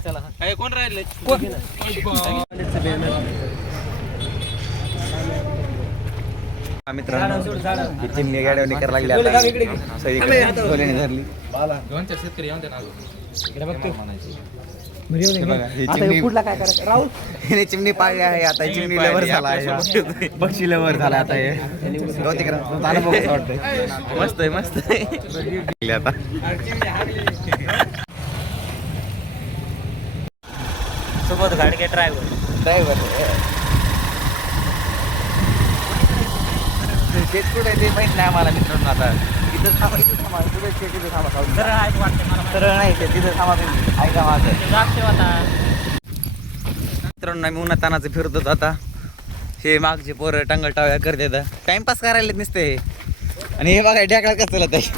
चला कोण राहिले मित्रांनो चिमणी गाड्या निकर लागली आता सगळीकडे धरली हिने चिमणी पाळली आहे आता चिमणी लवर झाला आहे पक्षी लवर झाला आता हे अनुभव कसा वाटतंय मस्त आहे मस्त आहे आता सोबत गाडगे ड्रायव्हर तेच कुठे ते माहित नाही आम्हाला मित्रांनो आता इथं थांबा तिथं थांबा सरळ नाही ते तिथं थांबा ऐका माझं मित्रांनो आम्ही उन्हात तानाचं फिरत होतो आता हे मागचे पोरं टांगल टाव्या करतात टाइमपास करायला नुसते हे आणि हे बघा ढेकळा कसं चलत आहे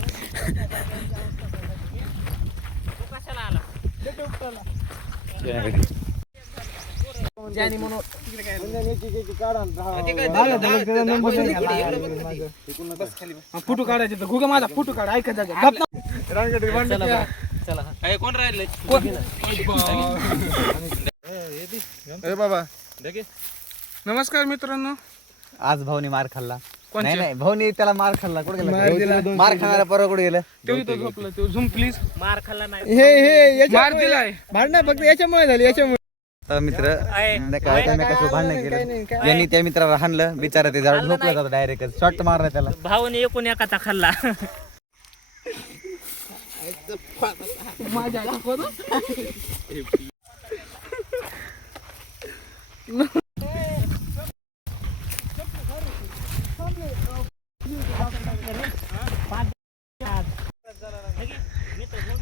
फोटो काढायचे तर गुगा माझा फोटो काढ ऐकत कोण राहिले बाबा नमस्कार मित्रांनो. आज भाऊनी मार खाल्ला नाही नाही भाऊनी त्याला मार खाल्ला कुठे गेला मार खाणारा परवा कुठे गेलं तो झोपला तो झूम प्लीज मार खाल्ला नाही हे मार दिलाय भांडण फक्त याच्यामुळे झाली याच्यामुळे मित्र कसं भांडण केलं यांनी त्या मित्राला हाणलं बिचारा ते झाड झोपला जातं डायरेक्ट शॉट मारला त्याला भाऊने एकूण एकाचा खाल्ला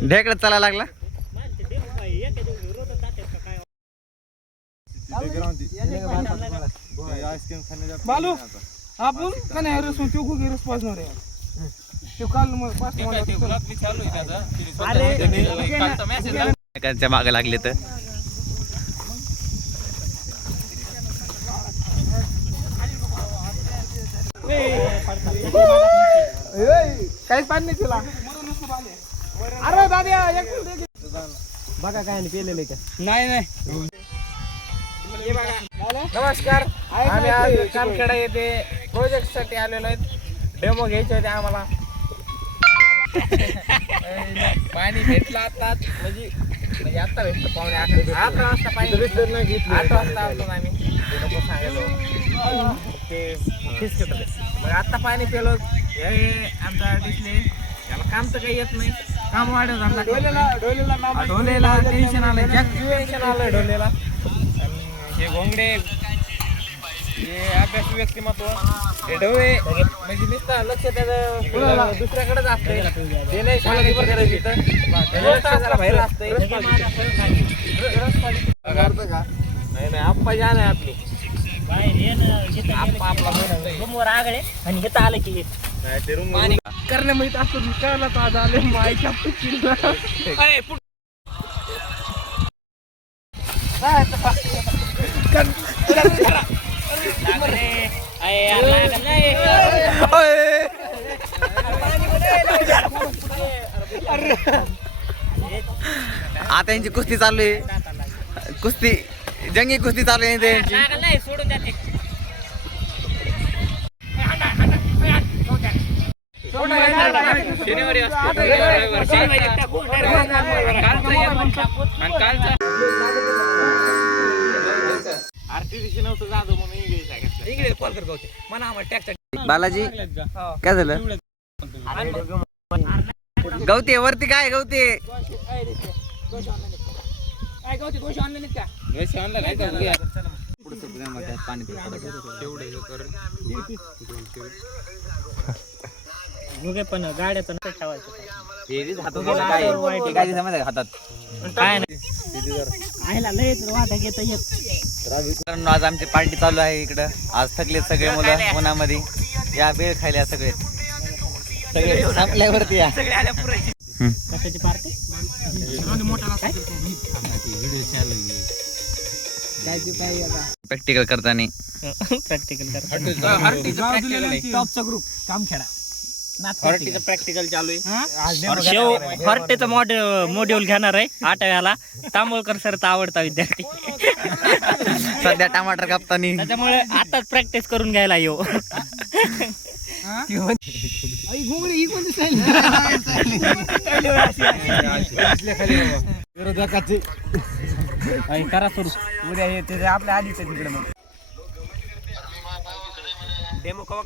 ढेकळत चालायला लागला बालू आपण का नाही रस तो खूप रस पाजणार आहे तो काल एकाच्या मागे लागले तर काहीच पाणी नाही तिला अरे दादा बघा काय केलेलं का नाही नाही. नमस्कार आम्ही आज कामखेडा येथे प्रोजेक्ट साठी आलेलो आहेत डेमो घ्यायचे होते आम्हाला पाणी भेटलं आता म्हणजे आता भेटलं पावणे 8 वाजता पाणी 8 वाजता आलो आम्ही सांगायलो ते मग आता पाणी पेलो आमचा दिसले त्याला काम तर काही येत नाही काम वाढत आमचा ढोलेला टेन्शन आलं जास्त टेन्शन आलं ढोलेला हे घोंगडे हे अभ्यास व्यक्तिमत्व हे ढवळे म्हणजे नुसतं लक्ष त्याचं दुसऱ्याकडेच असतंय ते नाही शाळा करायची तर बाहेर असतंय नाही आप्पा जाण आहे आपली रूमवर आगळे आणि इथं आलं की करण्या माहित असतो कळला तर आज आले मायच्या आता यांची कुस्ती चालू आहे कुस्ती जंगी कुस्ती चालू आहे त्यांची सोडून द्या शनिवारी बालाजी काय झालं गवते वरती काय गवते पण गाड्याचं नाही ठेवायचं हातात काय नाही आज आमची पार्टी चालू आहे इकडं आज थकलेत सगळे मुलं उन्हामध्ये या बेळ खायला सगळे संपल्यावरती या कशाची पार्टी प्रॅक्टिकल करताना प्रॅक्टिकल टॉपचा ग्रुप कामखेडा हॉर्टीचं प्रॅक्टिकल चालू आहे. शेव हॉर्टेचं मॉड्यूल घेणार आहे 8व्याला. तांबोळकर सरचा आवडता विद्यार्थी. सध्या टमाटर कापतानी त्याच्यामुळे आताच प्रॅक्टिस करून घ्यायला येऊ. करा सुरू. उद्या हे ते आपल्या आधीच तिकडे मग डेमो कवा